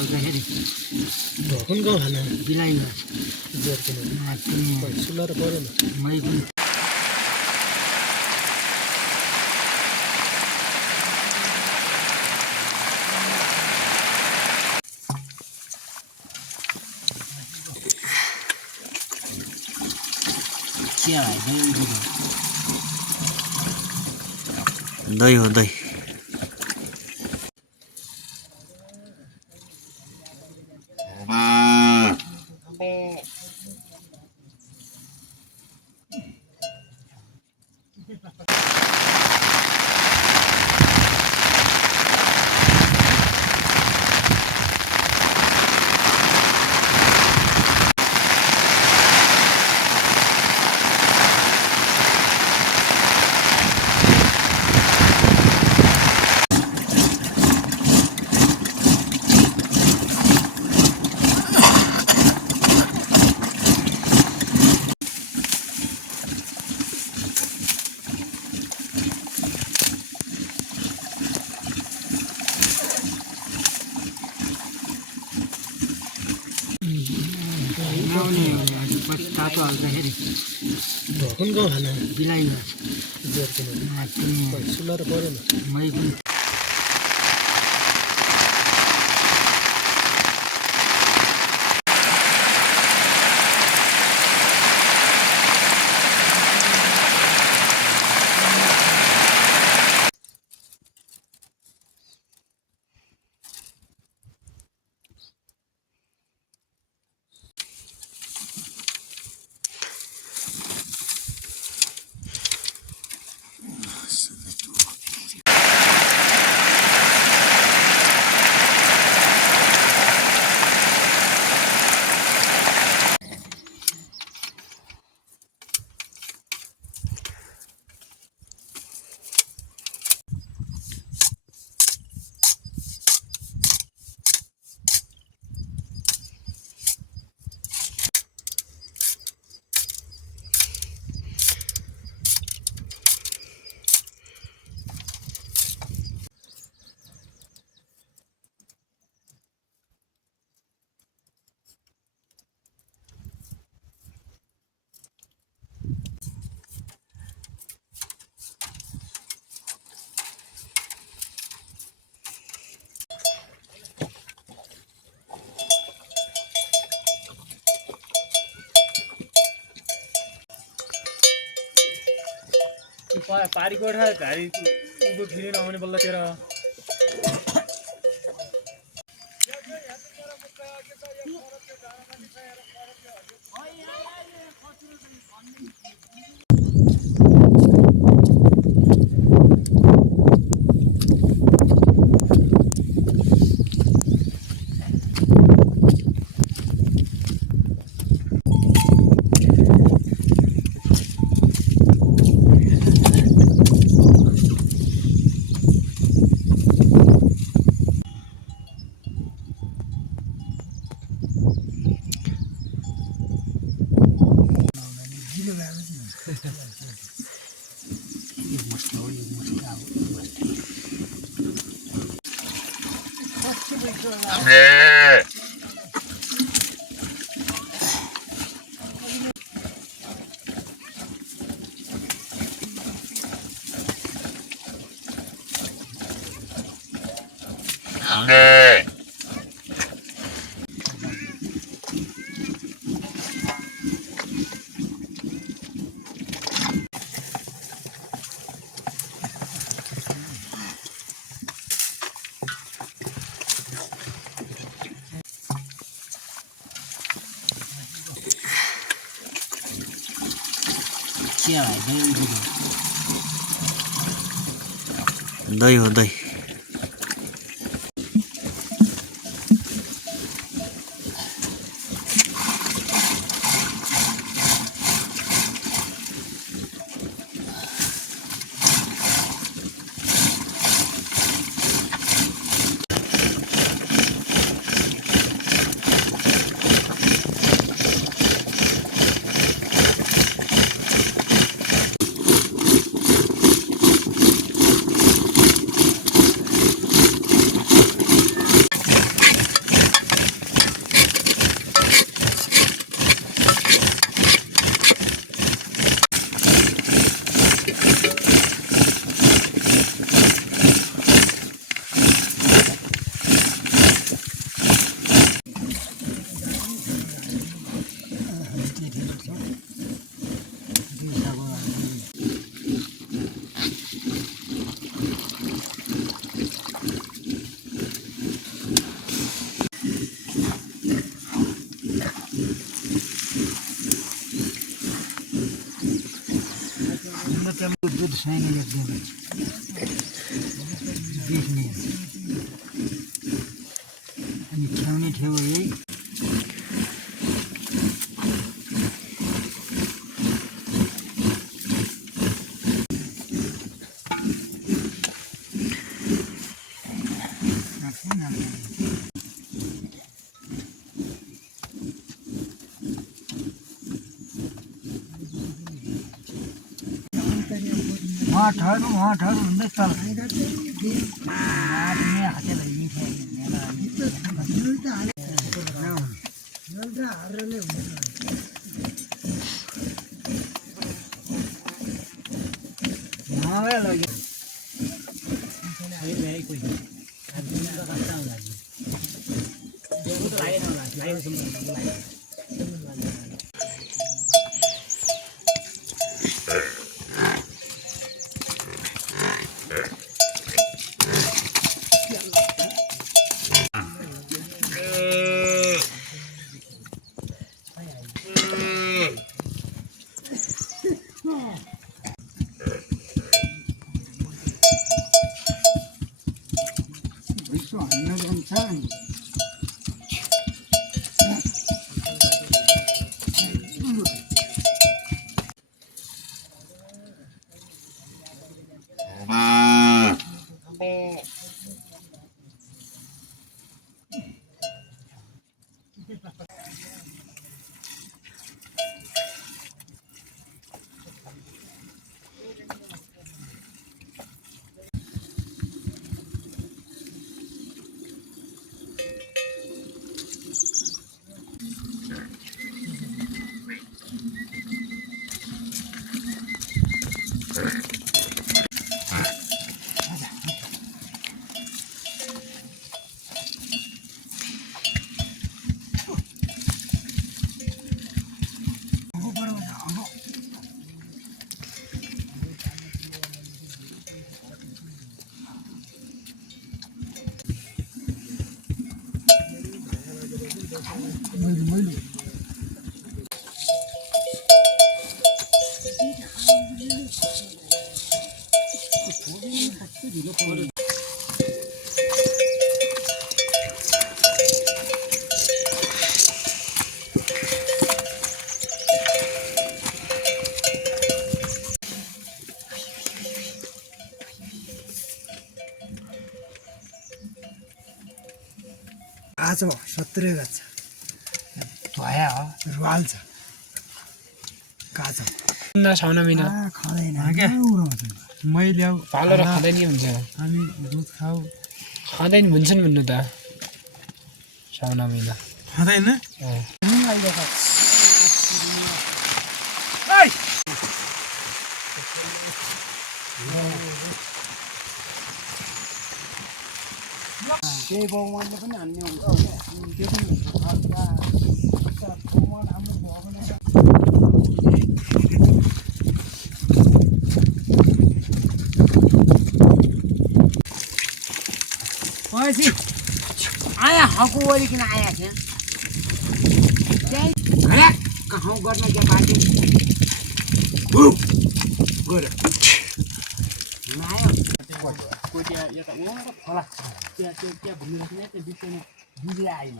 आउँदाखेरि कुन गाउँ खाना बिलाइमा सुला र परेन मै पनि दही हो दही तातो आउँदाखेरि कुन गाउँ खाना बिलाइमा सुला र परेन मै पनि पारी गोठा घारी उँभो फेरि नआउने बल्ल तेह्र दही हो दही दूध साइन एकदम बेच्ने अनि ठेउने ठेउ यही वहाँ ठहर हुँदै चल आदमी हाते भइ आज 17 गछ धोया हो रुवाल छ काछ नछाउन मिन खाँदैन के मैले अब पालो र खाँदैन हुन्छ हामी दुध खाऊ खाँदैन भन्छन् भन्नु त छाउन मिन खाँदैन त्यही बाउमानले पनि हान्ने हुन्छ होइन त्यो पनि बाउमान हाम्रो भगवान पछि आया हकु वरिकन आया थियो त्यही कहाँ गर्न क्या बाटो गऱ्यो आयो कोटिया यता वहाँ खोला त्यहाँ घुम्नु राख्ने त्यो बिचमा बिजुली आएन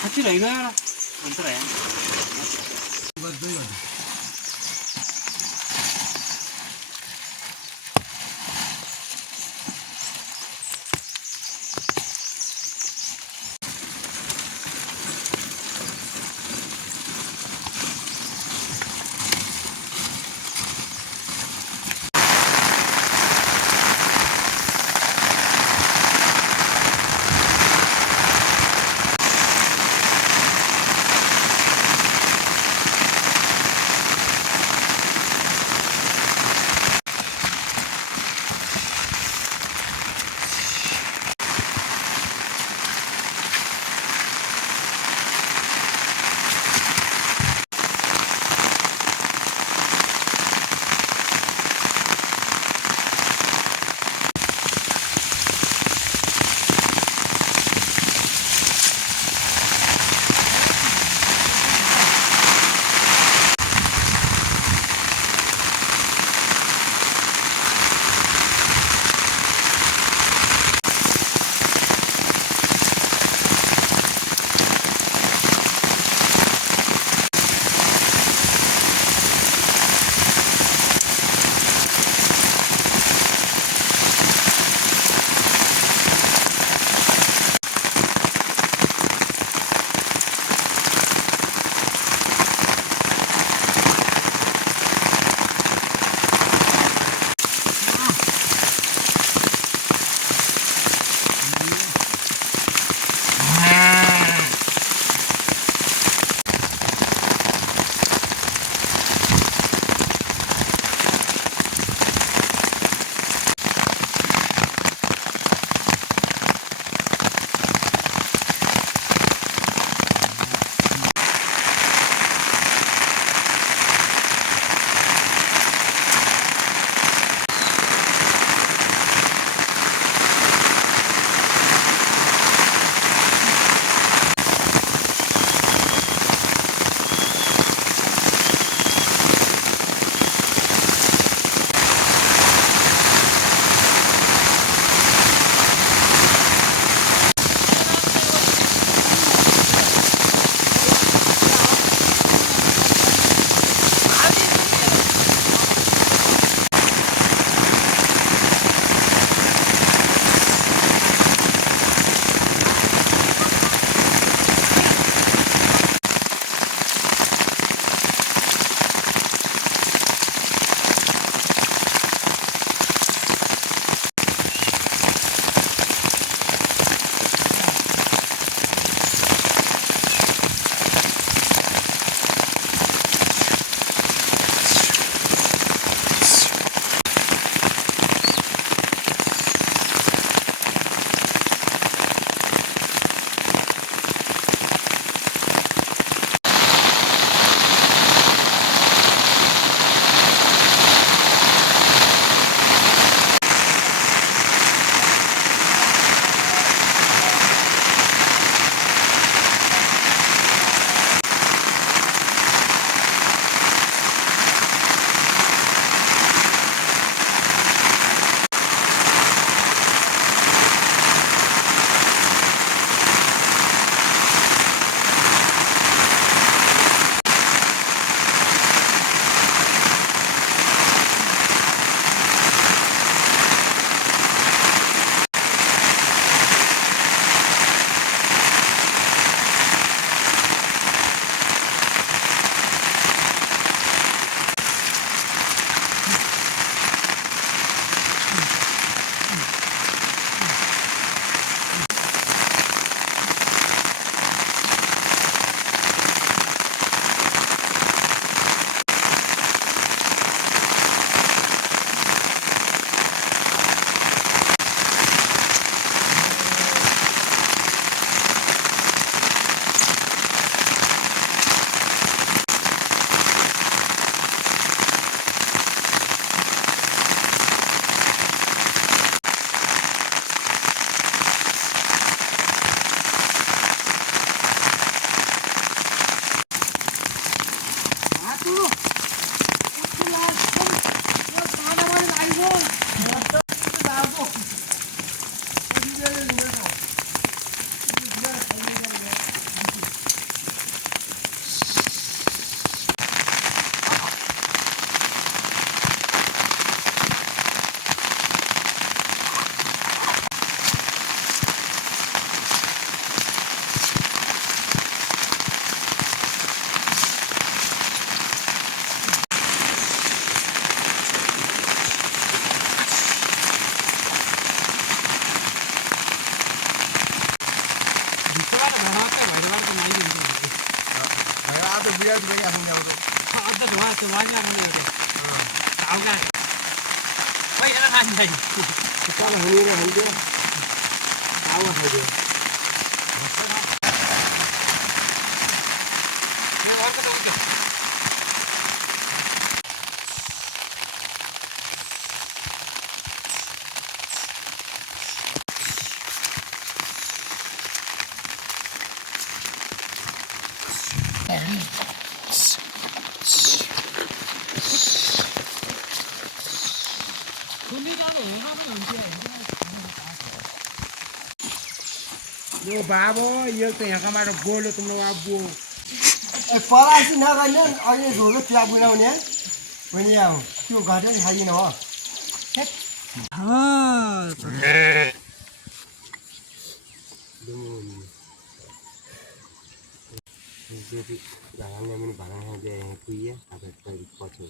साँच्ची रहेन हुन्छ रह्यो बिराट गई आपण जाऊ आता धुवा तो वाजा मध्ये होते सावगा ओय याला नाही नाही चल हनी रे हनी आवा है दे मैं और कतो उठो यो बाबो यो त यहाँबाट बोल्यो तिम्रो बाबु पलासी नगर्ने अहिले झोलो चिया बुझाउने पनि अब त्यो घट्यो नि खाइदिनु हो jadi galangnya ini barang aja yang kuya ada dari pocong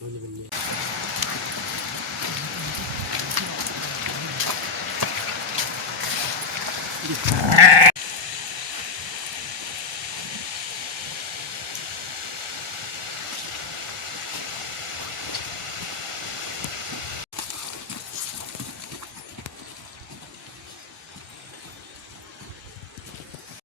ini bener